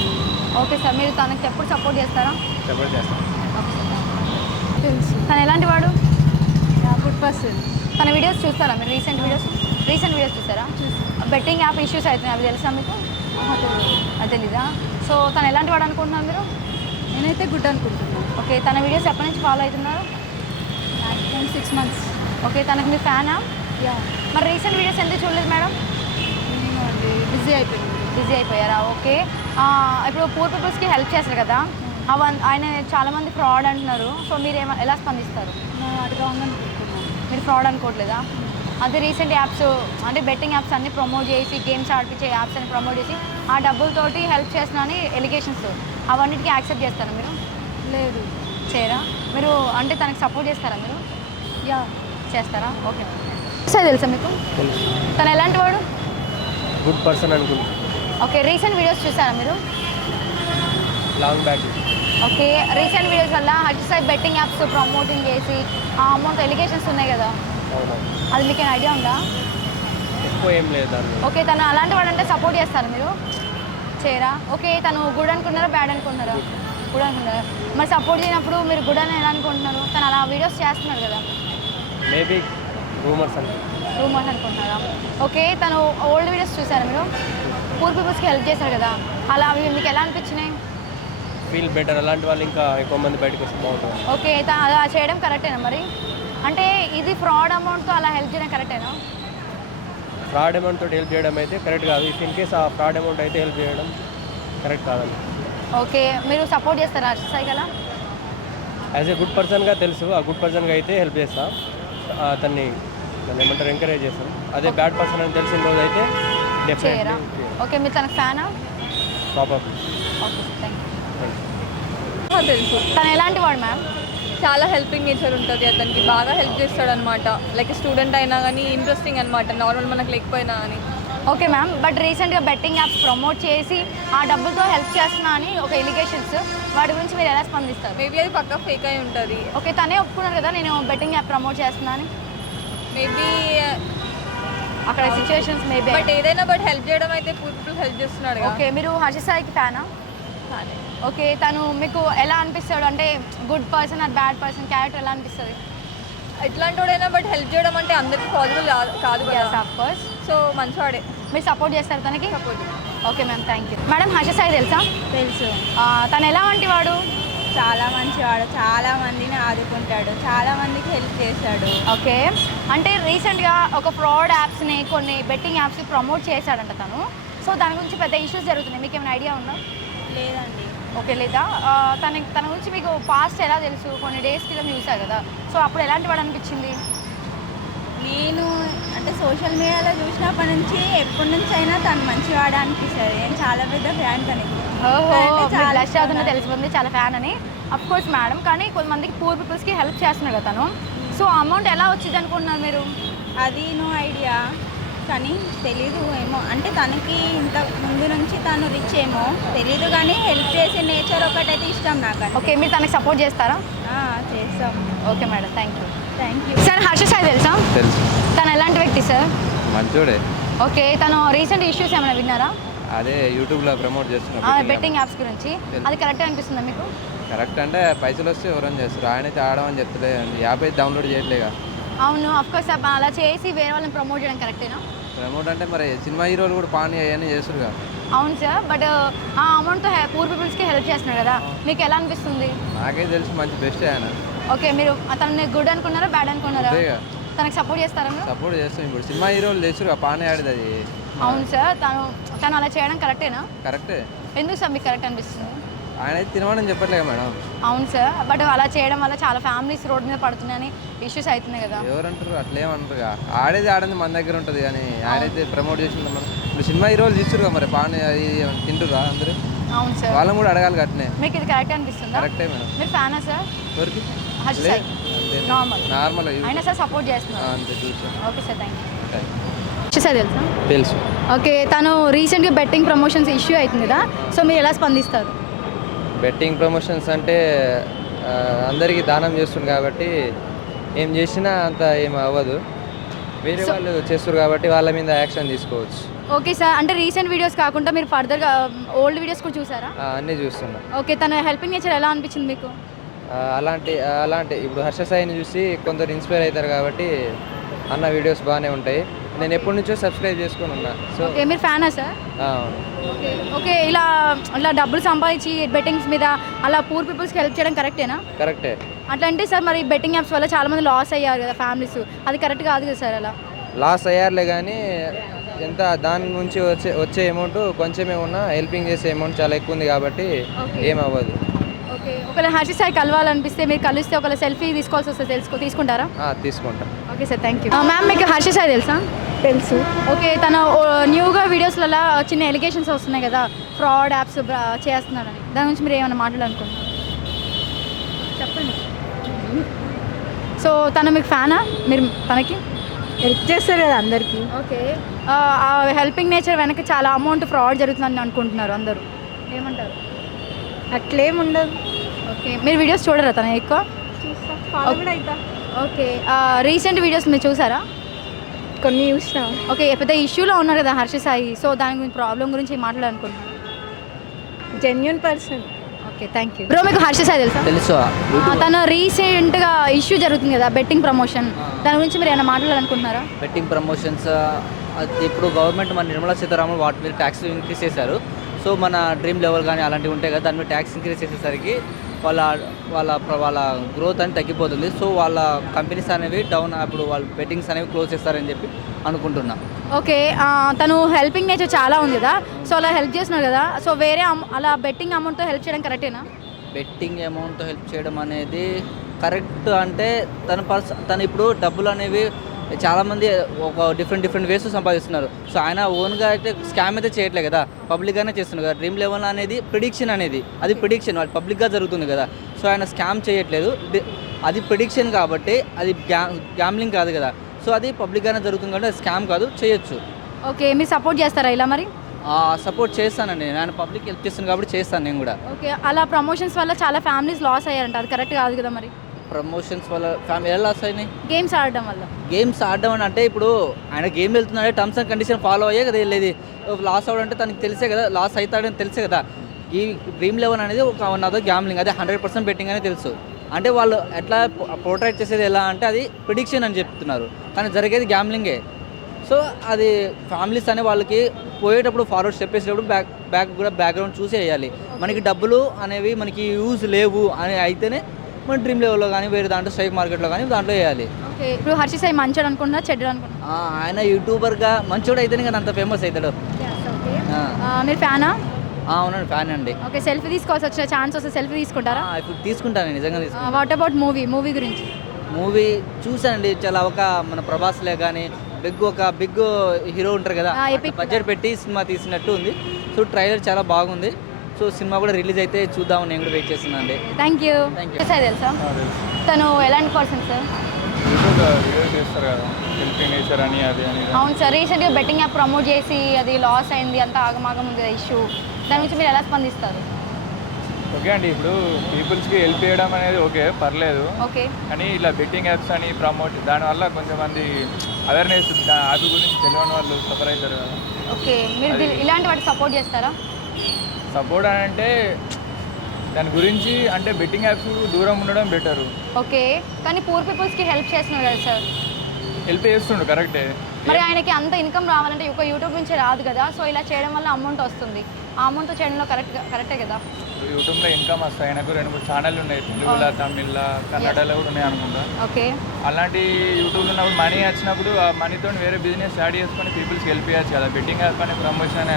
ఓకే సార్, మీరు తనకి ఎప్పుడు సపోర్ట్ చేస్తారా? సపోర్ట్ చేస్తాను. తెలుసు. తను ఎలాంటి వాడు? Good person. తన వీడియోస్ చూస్తారా మీరు? రీసెంట్ వీడియోస్ చూస్తారా? బెట్టింగ్ యాప్ ఇష్యూస్ అవుతున్నాయి, అవి తెలుసా మీకు? అది తెలీదా? సో తను ఎలాంటి వాడు అనుకుంటున్నారు మీరు? నేనైతే గుడ్ అనుకుంటున్నాను. ఓకే, తన వీడియోస్ ఎప్పటి నుంచి ఫాలో అవుతున్నారు? 6 months. ఓకే, తనకు మీ ఫ్యానా? మరి రీసెంట్ వీడియోస్ ఎందుకు చూడలేదు మేడం? బిజీ అయిపోయారా? ఓకే, ఇప్పుడు పూర్ పీపుల్స్కి హెల్ప్ చేస్తారు కదా, ఆయన చాలామంది ఫ్రాడ్ అంటున్నారు. సో మీరు ఎలా స్పందిస్తారు? మీరు ఫ్రాడ్ అనుకోవట్లేదా? అదే రీసెంట్ యాప్స్ అంటే బెట్టింగ్ యాప్స్ అన్ని ప్రమోట్ చేసి గేమ్స్ ఆడిపించే యాప్స్ అని ప్రమోట్ చేసి ఆ డబ్బులతోటి హెల్ప్ చేస్తున్నారని ఎలిగేషన్స్, అవన్నిటికీ యాక్సెప్ట్ చేస్తారా మీరు? లేదు, చేయరా? మీరు అంటే తనకి సపోర్ట్ చేస్తారా మీరు? చేస్తారా? ఓకే సార్, తెలుసా మీకు? తను ఎలాంటి వాడు? గుడ్ పర్సన్ అనుకుంటున్నాను. ఓకే, రీసెంట్ వీడియోస్ చూసారా మీరు? Long back. Okay, recent videos వల్ల Harsha Sai betting apps promoting చేసి ఆ అమౌంట్ ఎలిగేషన్స్ ఉన్నాయి కదా, అది మీకు ఐడియా ఉందా? ఎక్కువ ఏం లేదు. ఓకే, తను అలాంటి వాడు అంటే సపోర్ట్ చేస్తారు మీరు? చేయరా? ఓకే, తను గుడ్ అనుకున్నారా బ్యాడ్ అనుకుంటున్నారా? గుడ్ అనుకున్నారా? మరి సపోర్ట్ చేయనప్పుడు మీరు గుడ్ అని ఎలా అనుకుంటున్నారు? తను అలా వీడియోస్ చేస్తున్నాడు కదా. మేబీ రూమర్స్ అంటే రూమర్స్ అనుకుంటున్నారా? ఓకే, తను ఓల్డ్ వీడియోస్ చూసారా మీరు? పూర్ పీపుల్స్కి హెల్ప్ చేశారు కదా, అలా అవి మీకు ఎలా అనిపించినాయి? Feel better. అలాంటి వాళ్ళు ఇంకా ఎక్కువ మంది బయటకు వస్తే బాగుంటుంది. ఓకే, తను అలా చేయడం కరెక్టేనా మరి? అంటే ఇది ఫ్రాడ్ అమౌంట్తో అలా హెల్ప్ చేయడం కరెక్టేనా? ఫ్రాడ్ అమౌంట్ తోటి హెల్ప్ చేయడం అయితే కరెక్ట్ కాదు. ఇఫ్ ఇన్ కేస్ ఆ ఫ్రాడ్ అమౌంట్ అయితే హెల్ప్ చేయడం కరెక్ట్ కాదండి. ఓకే, మీరు సపోర్ట్ చేస్తారా హర్ష సాయి కదా? యాజ్ ఏ గుడ్ పర్సన్గా తెలుసు, ఆ గుడ్ పర్సన్గా అయితే హెల్ప్ చేస్తా. దాన్ని ఏమంటారు, ఎంకరేజ్ చేస్తాం. అదే బ్యాడ్ పర్సన్ అని తెలిసిన రోజు అయితే చేయరా? డెఫినెట్లీ ఓకే, మీరు తనకు ఫ్యానా? ప్రాపర్. Okay, thank you. తెలుసు, తను ఎలాంటి వాడు మ్యామ్? చాలా హెల్పింగ్ నేచర్ ఉంటుంది అతనికి, బాగా హెల్ప్ చేస్తాడు అనమాట. లైక్ స్టూడెంట్ అయినా కానీ ఇంట్రెస్టింగ్ అనమాట, నార్మల్ మనకు లేకపోయినా అని. ఓకే మ్యామ్, బట్ రీసెంట్గా బెట్టింగ్ యాప్స్ ప్రమోట్ చేసి ఆ డబ్బులతో హెల్ప్ చేస్తున్నా అని ఒక ఎలిగేషన్స్, వాటి గురించి మీరు ఎలా స్పందిస్తారు? మేబీ అది పక్కా ఫేక్ అయి ఉంటుంది. ఓకే, తనే ఒప్పుకున్నారు కదా నేను బెట్టింగ్ యాప్ ప్రమోట్ చేస్తున్నా అని. మేబీ అక్కడ సిచ్యువేషన్స్ మేబీ. బట్ ఏదైనా బట్ హెల్ప్ చేయడం అయితే పీపుల్ హెల్ప్ చేస్తున్నాడు. ఓకే, మీరు హర్ష సాయికి ఫ్యానా? ఓకే, తను మీకు ఎలా అనిపిస్తాడు? అంటే good person are bad person, character ఎలా అనిపిస్తుంది? ఎట్లాంటి వాడైనా బట్ హెల్ప్ చేయడం అంటే అందరికీ పాసిబుల్ కాదు కదా. Of course. సో మంచివాడే. మీరు సపోర్ట్ చేస్తారు తనకి? Support. Okay ma'am, thank you. Madam, Harsha Sai తెలుసా? తెలుసు. తను ఎలా వంటి వాడు? చాలా మంచివాడు, చాలా మందిని ఆదుకుంటాడు, చాలా మందికి హెల్ప్ చేశాడు. ఓకే, అంటే రీసెంట్గా ఒక ఫ్రాడ్ యాప్స్ని, కొన్ని బెట్టింగ్ యాప్స్ని ప్రమోట్ చేశాడంట తను. సో దాని గురించి పెద్ద ఇష్యూస్ జరుగుతున్నాయి, మీకు ఏమైనా ఐడియా ఉందా? లేదండి. ఓకే, లేదా తన గురించి మీకు పాస్ట్ ఎలా తెలుసు? కొన్ని డేస్ క్రితం చూసారు కదా, సో అప్పుడు ఎలాంటి వాడు అనిపించింది? నేను అంటే సోషల్ మీడియాలో చూసినప్పటి నుంచి ఎప్పటి నుంచి అయినా తను మంచివాడు అనిపిస్తుంది. నేను చాలా పెద్ద ఫ్యాన్ తనకి. బ్లష్ అవుతుందో తెలిసిపోతుంది చాలా ఫ్యాన్ అని. అఫ్ కోర్స్ మేడం, కానీ కొంతమందికి పూర్ పీపుల్స్కి హెల్ప్ చేస్తున్నారు కదా తను. సో అమౌంట్ ఎలా వచ్చింది అనుకుంటున్నారు మీరు? అది నో ఐడియా, కానీ తెలీదు ఏమో. అంటే తనకి ఇంత ముందు నుంచి తను రిచ్ ఏమో తెలీదు, కానీ హెల్ప్ చేసే నేచర్ ఒకటైతే ఇష్టం నాకు. ఓకే, మీరు తనకి సపోర్ట్ చేస్తారా? చేస్తాం. Okay madam, thank you. Thank you. Sir, Harsha Sai తెలుసా? తెలుసు. తను ఎలాంటి వ్యక్తి సార్? మంచోడే. ఓకే, తను రీసెంట్ ఇష్యూస్ ఏమైనా విన్నారా? అదే యూట్యూబ్లో ప్రమోట్ చేస్తున్నా బెట్టింగ్ యాప్స్ గురించి. అది కరెక్ట్ అనిపిస్తుందా మీకు? కరెక్ట్ అంటే పైసలు వస్తే ఎవరైనా చేస్తారు, ఆయన అయితే ఆడమని చెప్తలే, యాప్ అయితే డౌన్లోడ్ చేయట్లేగా. అవును, అఫ్కోర్స్ అలా చేసి వేరే వాళ్ళని ప్రమోట్ చేయడం కరెక్టేనా? ప్రమోట్ అంటే మరి సినిమా హీరోలు కూడా పాని అవన్నీ చేస్తారు కదా. అవును సార్, బట్ ఆ అమౌంట్తో పూర్ పీపుల్స్కి హెల్ప్ చేస్తున్నారు కదా, మీకు ఎలా అనిపిస్తుంది? నాకే తెలిసి మంచి బెస్ట్ ఆయన. ఓకే, మీరు తనని గుడ్ అనుకున్నారా బ్యాడ్ అనుకున్నారా? తనకు సపోర్ట్ చేస్తారా? సపోర్ట్ చేస్తాం. ఇప్పుడు సినిమా హీరోలు చేస్తారు పాని ఆడేది అది. అవును సార్, తను అలా చేయడం కరెక్టేనా? కరెక్టే. ఎందుకు సార్ మీకు కరెక్ట్ అనిపిస్తుంది? ఆయన అయితే తినమని చెప్పట్లేదు మేడం. అవును సార్, బట్ అలా చేయడం వల్ల చాలా ఫ్యామిలీస్ రోడ్ మీద పడుతున్నాయని ఇష్యూస్ అవుతున్నాయి కదా. ఎవరంటారు? అట్లేమంటారు, ఆడేది మన దగ్గర ఉంటుంది, కానీ ఆయన అయితే ప్రమోట్ చేసింది. మనం ఇప్పుడు సినిమా హీరోలు తీస్తురు కదా, మరి పాని అది తింటురా అందరూ? అవును సార్, వాళ్ళని కూడా అడగాలి అట్నే. మీకు ఇది కరెక్ట్ అనిపిస్తుందా? కరెక్టే మేడం. మీరు ఫ్యానా సార్? ఎవరికి? నార్మల్ అయినా అయినా సార్ సపోర్ట్ చేస్తున్నారు. అంతే చూసాను. Okay sir, thank you. Sir తెలుసా? తెలుసు. ఓకే, తను రీసెంట్గా బెట్టింగ్ ప్రమోషన్స్ ఇష్యూ అవుతుంది కదా, సో మీరు ఎలా స్పందిస్తారు? బెట్టింగ్ ప్రమోషన్స్ అంటే అందరికీ దానం చేస్తుంది కాబట్టి ఏం చేసినా అంత ఏం అవ్వదు. వేరే వాళ్ళు చేస్తారు కాబట్టి వాళ్ళ మీద యాక్షన్ తీసుకోవచ్చు. ఓకే సార్, అంటే రీసెంట్ వీడియోస్ కాకుండా మీరు ఫర్దర్గా ఓల్డ్ వీడియోస్ కూడా చూసారా? అన్నీ చూస్తున్నా. ఓకే, తన హెల్పింగ్ నేచర్ ఎలా అనిపించింది మీకు? అలాంటి ఇప్పుడు హర్ష సాయిని చూసి కొందరు ఇన్స్పైర్ అవుతారు కాబట్టి అన్న వీడియోస్ బాగానే ఉంటాయి. నేను ఎప్పటి నుంచో సబ్స్క్రైబ్ చేసుకొని ఉన్నా. సో మీరు ఫ్యానా సార్? ఓకే ఓకే, ఇలా డబ్బులు సంపాదించి బెట్టింగ్స్ మీద అలా పూర్ పీపుల్స్కి హెల్ప్ చేయడం కరెక్టేనా? కరెక్టే. అట్లా అంటే సార్ మరి బెట్టింగ్ యాప్స్ వల్ల చాలామంది లాస్ అయ్యారు కదా ఫ్యామిలీస్, అది కరెక్ట్ కాదు కదా సార్? అలా లాస్ అయ్యారులే, కానీ ఎంత దాని నుంచి వచ్చే అమౌంట్ కొంచెమే ఉన్నా హెల్పింగ్ చేసే అమౌంట్ చాలా ఎక్కువ ఉంది కాబట్టి ఏమవ్వదు. ఓకే, ఒకవేళ హర్ష సాయి కలవాలనిపిస్తే మీరు కలిస్తే ఒకవేళ సెల్ఫీ తీసుకోవాల్సి వస్తే తీసుకుంటారా? తీసుకుంటా. Okay sir, thank you. Ma'am, మీకు హర్ష సాయి తెలుసా? తెలుసు. ఓకే, తన న్యూగా వీడియోస్లలో చిన్న ఎలిగేషన్స్ వస్తున్నాయి కదా, ఫ్రాడ్ యాప్స్ చేస్తున్నారని, దాని గురించి మీరు ఏమైనా మాట్లాడాలనుకుంటున్నారు? చెప్పండి. సో తను మీకు ఫ్యానా? మీరు తనకి హెల్ప్ చేస్తారు కదా అందరికీ. ఓకే, ఆ హెల్పింగ్ నేచర్ వెనక చాలా అమౌంట్ ఫ్రాడ్ జరుగుతుందని అనుకుంటున్నారు అందరూ, ఏమంటారు? అట్లేం ఉండదు. ఓకే, మీరు వీడియోస్ చూడరా తన ఎక్కువ? ఓకే, రీసెంట్ వీడియోస్ మీరు చూసారా? కొన్ని చూసినా. ఓకే, పెద్ద ఇష్యూలో ఉన్నారు కదా హర్ష సాయి, సో దాని గురించి ప్రాబ్లం గురించి మాట్లాడాలనుకుంటున్నాను. Genuine person. Okay thank you. Bro మీకు హర్ష సాయి తెలుసా? తెలుసు. తన రీసెంట్గా ఇష్యూ జరుగుతుంది కదా బెట్టింగ్ ప్రమోషన్, దాని గురించి మీరు ఏమైనా మాట్లాడాలనుకుంటున్నారా? బెట్టింగ్ ప్రమోషన్స్ అది ఇప్పుడు గవర్నమెంట్ మన నిర్మలా సీతారామన్ వాటి మీద ట్యాక్స్ ఇంక్రీజ్ చేశారు. సో మన డ్రీమ్ లెవెల్ కానీ అలాంటివి ఉంటాయి కదా, దాని మీద ట్యాక్స్ ఇంక్రీజ్ చేసేసరికి వాళ్ళ వాళ్ళ వాళ్ళ గ్రోత్ అని తగ్గిపోతుంది. సో వాళ్ళ కంపెనీస్ అనేవి డౌన్, అప్పుడు వాళ్ళు బెట్టింగ్స్ అనేవి క్లోజ్ చేస్తారని చెప్పి అనుకుంటున్నా. ఓకే తను హెల్పింగ్ నేచర్ చాలా ఉంది కదా, సో అలా హెల్ప్ చేస్తున్నారు కదా, సో వేరే అలా బెట్టింగ్ అమౌంట్తో హెల్ప్ చేయడం కరెక్టేనా? బెట్టింగ్ అమౌంట్తో హెల్ప్ చేయడం అనేది కరెక్ట్ అంటే తను ఇప్పుడు డబ్బులు అనేవి చాలామంది ఒక డిఫరెంట్ వేస్ సంపాదిస్తున్నారు. సో ఆయన ఓన్గా అయితే స్కామ్ అయితే చేయట్లేదు కదా, పబ్లిక్గానే చేస్తున్నారు కదా. డ్రీమ్ లెవెల్ అనేది ప్రిడిక్షన్ అనేది, అది ప్రిడిక్షన్ అది పబ్లిక్గా జరుగుతుంది కదా. సో ఆయన స్కామ్ చేయట్లేదు, అది ప్రిడిక్షన్ కాబట్టి అది గ్యామ్లింగ్ కాదు కదా. సో అది పబ్లిక్గానే జరుగుతుంది కాబట్టి అది స్కామ్ కాదు, చేయొచ్చు. ఓకే మీరు సపోర్ట్ చేస్తారా ఇలా మరి? సపోర్ట్ చేస్తానండి, నేను పబ్లిక్ హెల్ప్ చేస్తాను కాబట్టి చేస్తాను నేను కూడా. ఓకే అలా ప్రమోషన్స్ వల్ల చాలా ఫ్యామిలీస్ లాస్ అయ్యారంట, అది కరెక్ట్ కాదు కదా మరి? ప్రమోషన్స్ వల్ల ఫ్యామిలీ ఎలా లాస్ అయినాయి? గేమ్స్ ఆడడం వల్ల. గేమ్స్ ఆడడం అని అంటే ఇప్పుడు ఆయన గేమ్ వెళ్తున్నాడే టర్మ్స్ అండ్ కండిషన్ ఫాలో అయ్యే కదా వెళ్ళేది. లాస్ అవ్వడం అంటే తనకి తెలిసే కదా, లాస్ అవుతాడని తెలిసే కదా. ఈ డ్రీమ్ లెవెల్ అనేది ఒక అదర్ గ్యామ్లింగ్, అదే 100% బెట్టింగ్ అని తెలుసు. అంటే వాళ్ళు ఎట్లా పోర్ట్రేట్ చేసేది ఎలా అంటే అది ప్రిడిక్షన్ అని చెప్తున్నారు, కానీ జరిగేది గ్యామ్లింగే. సో అది ఫ్యామిలీస్ అనే వాళ్ళకి పోయేటప్పుడు ఫార్వర్డ్ స్టెప్ వేసేటప్పుడు బ్యాక్గ్రౌండ్ చూసి వేయాలి. మనకి డబ్బులు అనేవి మనకి యూజ్ లేవు అని అయితేనే మన డ్రీమ్ లెవెల్లో కానీ వేరే దాంట్లో స్ట్రైక్ మార్కెట్లో కానీ దాంట్లో వేయాలి. ఓకే ఇప్పుడు హర్ష సాయి మంచోడు అనుకుంటున్నా చెడ్డడు అనుకుంటున్నా? ఆయన యూట్యూబర్గా మంచోడు అయితేనే కానీ అంత ఫేమస్ అవుతాడు. మీరు ఫ్యానా? అవునండి, ఫ్యాన్ అండి. ఓకే సెల్ఫీ తీసుకోవాల్సి వచ్చిన ఛాన్స్ వస్తే సెల్ఫీ తీసుకుంటారా? ఇప్పుడు తీసుకుంటాను, నిజంగా తీసుకుంటాను. వాట్ అబౌట్ మూవీ గురించి? మూవీ చూసానండి, చాలా ఒక మన ప్రభాస్లే కానీ ఒక బిగ్ హీరో ఉంటారు కదా, బడ్జెట్ పెట్టి సినిమా తీసినట్టు ఉంది. సో ట్రైలర్ చాలా బాగుంది. సో సినిమా కూడా రిలీజ్ అయితే చూద్దాం, నేను కూడా వెయిట్ చేస్తున్నాను అండి. Thank you. సార్ తెలుసా తను ఎలాంటి పర్సన్ సార్? చేస్తారు కదా హెల్పింగ్ నేచర్ అని అది అని. అవును సార్, రీసెంట్గా బెట్టింగ్ యాప్ ప్రమోట్ చేసి అది లాస్ అయింది, అంత ఆగమాగం ఉంది ఇష్యూ, దాని గురించి మీరు ఎలా స్పందిస్తారు? ఓకే అండి, ఇప్పుడు పీపుల్స్కి హెల్ప్ చేయడం అనేది ఓకే పర్లేదు, ఓకే కానీ ఇలా బెట్టింగ్ యాప్స్ అని ప్రమోట్ దానివల్ల కొంచెం మంది అవేర్నెస్ యాప్ గురించి తెలియని వాళ్ళు సఫర్ అవుతారు కదా. ఓకే మీరు ఇలాంటి వాటికి సపోర్ట్ చేస్తారా? సపోర్ట్ అని అంటే దాని గురించి అంటే బెట్టింగ్ యాప్స్ దూరం ఉండడం బెటరు. ఓకే కానీ పూర్ పీపుల్స్కి హెల్ప్ చేస్తున్నారు కదా సార్? హెల్ప్ చేస్తుండు కరెక్టే, మరి ఆయనకి అంత ఇన్కమ్ రావాలంటే ఒక యూట్యూబ్ నుంచి రాదు కదా, సో ఇలా చేయడం వల్ల అమౌంట్ వస్తుంది, ఆ అమౌంట్తో చేయడంలో కరెక్టే కదా? యూట్యూబ్లో ఇన్కమ్ వస్తాయి, ఆయనకు 2-3 ఛానళ్ళు ఉన్నాయి, తెలుగులో తమిళ్లో కన్నడలో కూడా ఉన్నాయి అనుకుంటా. ఓకే అలాంటి యూట్యూబ్లో ఉన్నప్పుడు మనీ వచ్చినప్పుడు ఆ మనీతో వేరే బిజినెస్ స్టార్ట్ చేసుకొని పీపుల్స్కి హెల్ప్ చేయొచ్చు కదా. బెట్టింగ్ యాప్ అనే ప్రమోషన్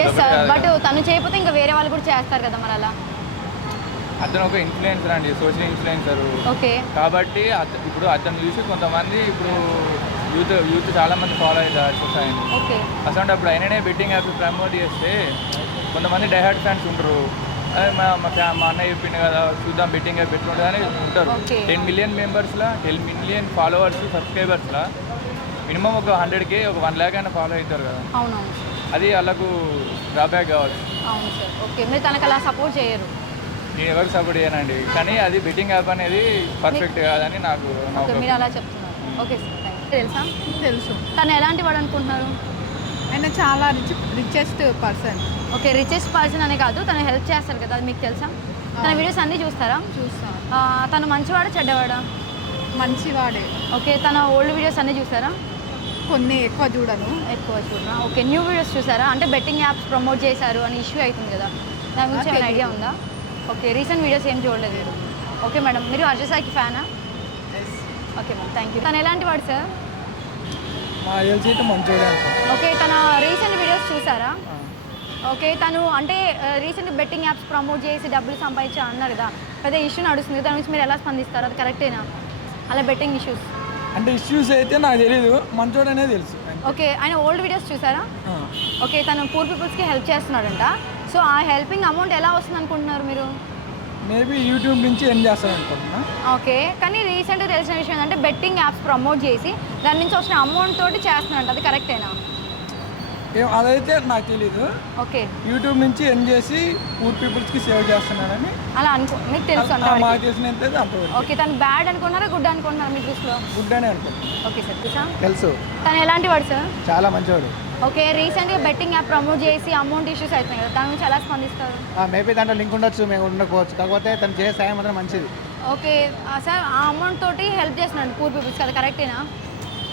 ఎస్ సార్, బట్ తను చేయకపోతే ఇంకా వేరే వాళ్ళు కూడా చేస్తారు కదా మరి అలా? అతను ఒక ఇన్ఫ్లుయెన్సర్ అండి, సోషల్ ఇన్ఫ్లుయెన్సర్. ఓకే కాబట్టి ఇప్పుడు అతను చూసి కొంతమంది ఇప్పుడు యూత్ చాలా మంది ఫాలో అవుతారు సొసైటీ. ఓకే అసలు అప్పుడు ఆయననే బెట్టింగ్ యాప్ ప్రమోట్ చేస్తే కొంతమంది డైహార్డ్ ఫ్యాన్స్ ఉంటారు, మా అన్నయ్య చెప్పిండు కదా చూద్దాం బెట్టింగ్ యాప్ పెట్టుకుంటుంది అని ఉంటారు. 10 మిలియన్ మెంబర్స్లో 10 మిలియన్ ఫాలోవర్స్ సబ్స్క్రైబర్స్లో మినిమం ఒక 100K ఒక 1 lakh అయినా ఫాలో అవుతారు కదా. అవునవును, అది వాళ్ళకు డ్రాబ్యాక్ కావచ్చు. అవును సార్. ఓకే మీరు తనకు అలా సపోర్ట్ చేయరు? నేను ఎవరికి సపోర్ట్ చేయనండి, కానీ అది బెట్టింగ్ యాప్ అనేది పర్ఫెక్ట్ కాదని నాకు మీరు అలా చెప్తున్నారు. ఓకే సార్ తెలుసా? తెలుసు. తను ఎలాంటి వాడు అనుకుంటున్నారు? ఆయన చాలా richest person. Okay richest person అనే కాదు, తను హెల్ప్ చేస్తారు కదా, అది మీకు తెలుసా? తన వీడియోస్ అన్నీ చూస్తారా? చూస్తాను. తను మంచివాడా చెడ్డవాడా? మంచివాడే. ఓకే తన ఓల్డ్ వీడియోస్ అన్నీ చూసారా? కొన్ని ఎక్కువ చూడరా? ఓకే న్యూ వీడియోస్ చూసారా? అంటే బెట్టింగ్ యాప్స్ ప్రమోట్ చేశారు అని ఇష్యూ అవుతుంది కదా, దాని గురించి ఏమైనా ఐడియా ఉందా? ఓకే రీసెంట్ వీడియోస్ ఏం చూడలేదు. ఓకే మేడం మీరు హర్ష సాయికి ఫ్యానా? Okay ma'am thank you. తను ఎలాంటి వాడు సార్? ఓకే తన రీసెంట్ వీడియోస్ చూసారా? ఓకే తను అంటే రీసెంట్ బెట్టింగ్ యాప్స్ ప్రమోట్ చేసి డబ్బులు సంపాదించా అన్నారు కదా, పెద్ద ఇష్యూ నడుస్తుంది, దాని గురించి మీరు ఎలా స్పందిస్తారు? అది కరెక్టేనా అలా బెట్టింగ్ ఇష్యూస్? అంటే ఇష్యూస్ అయితే నాకు తెలియదు, మంచోడు అనేది తెలుసు. ఓకే ఆయన ఓల్డ్ వీడియోస్ చూసారా? ఓకే తను పూర్ పీపుల్స్కి హెల్ప్ చేస్తున్నాడంట, సో ఆ హెల్పింగ్ అమౌంట్ ఎలా వస్తుంది అనుకుంటున్నారు మీరు? మేబీ యూట్యూబ్ నుంచి ఏం చేస్తాను అనుకుంటున్నా. ఓకే కానీ రీసెంట్గా తెలిసిన విషయం ఏంటంటే బెట్టింగ్ యాప్స్ ప్రమోట్ చేసి దాని నుంచి వచ్చిన అమౌంట్ తోటి చేస్తున్నాడంట, అది కరెక్టేనా? అదైతే నాకు తెలీదు. ఓకే యూట్యూబ్ నుంచి ఎన్ చేసి పూర్ పీపుల్స్కి సేవ్ చేస్తున్నానని అలా మీకు తెలుసు అంటే మాకు తెలిసినంత అంతవరకు. ఓకే తను బ్యాడ్ అనుకున్నారా గుడ్ అనుకుంటున్నారా మీ దృష్టిలో? గుడ్ అనే అనుకుంటున్నాను. ఓకే సార్ తెలుసు. తను ఎలాంటి వాడు సార్? చాలా మంచివాడు. ఓకే, రీసెంట్గా బెట్టింగ్ యాప్ ప్రమోట్ చేసి అమౌంట్ ఇష్యూస్ అవుతున్నాయి కదా, దాని గురించి ఎలా స్పందిస్తారు? మేబీ దాంట్లో లింక్ ఉండొచ్చు, మేము ఉండకపోవచ్చు, కాకపోతే తను చేసే సాయం మాత్రం మంచిది. ఓకే సార్, ఆ అమౌంట్ తోటి హెల్ప్ చేస్తున్నాడు పూర్ పీపుల్స్ కదా, కరెక్టేనా?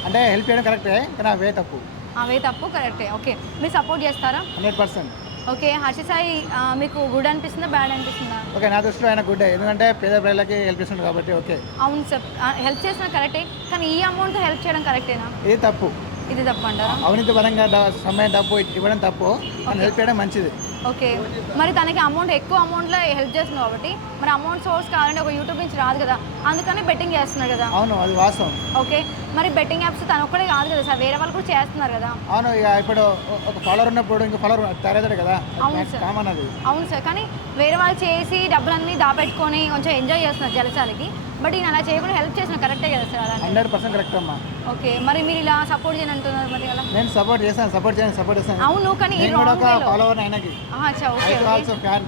అంటే హెల్ప్ చేయడం కరెక్టే, కానీ అవే తప్పు. అవే తప్పు, కరెక్టే. ఓకే, మీరు సపోర్ట్ చేస్తారా? 100%. ఓకే, హర్ష సాయి మీకు గుడ్ అనిపిస్తుందా, బ్యాడ్ అనిపిస్తుందా? ఓకే, నా దృష్టిలో ఆయన గుడ్, ఎందుకంటే పేద ప్రజలకి హెల్ప్ చేస్తుంది కాబట్టి. ఓకే, అవును సార్, హెల్ప్ చేసిన కరెక్టే, కానీ ఈ అమౌంట్ హెల్ప్ చేయడం కరెక్టేనా? ఇది తప్పు. ఇది తప్పు అంటారా? అవినీతి పరంగా సమయం డబ్బు ఇవ్వడం తప్పు, కానీ హెల్ప్ చేయడం మంచిది. ఓకే, మరి తనకి అమౌంట్ ఎక్కువ అమౌంట్లో హెల్ప్ చేస్తుంది కాబట్టి మరి అమౌంట్ సోర్స్ కావాలంటే ఒక యూట్యూబ్ నుంచి రాదు కదా, అందుకని బెట్టింగ్ చేస్తున్నాడు కదా. అవును, అది వాస్తవం. ఓకే, మరి బెట్టింగ్ యాప్స్ తను ఒక్కడే కాదు కదా సార్, వేరే వాళ్ళు కూడా చేస్తున్నారు కదా. అవును, ఇక ఇప్పుడు ఒక ఫాలోవర్ ఉన్నప్పుడు ఇంకో ఫాలోవర్ తయారవుతాడు కదా, అవును సార్. కామన్ అది. అవును సార్, కానీ వేరే వాళ్ళు చేసి డబ్బులన్నీ దాపెట్టుకొని కొంచెం ఎంజాయ్ చేస్తున్నారు జలసాలకి, బట్ ఈయన అలా చేయకుండా హెల్ప్ చేసిన కరెక్టే కదా సార్? అలా 100% కరెక్ట్ అమ్మా. ఓకే, మరి మీరు ఇలా సపోర్ట్ చేయని అంటున్నారు మరి అలా? నేను సపోర్ట్ చేస్తాను, సపోర్ట్ చేస్తాను. అవును, కానీ ఈ నేను కూడా wrong ఒక way లో. ఫాలోవర్ ఆయనకి. అచ్చా, ఓకే, ఆల్సో ఫ్యాన్.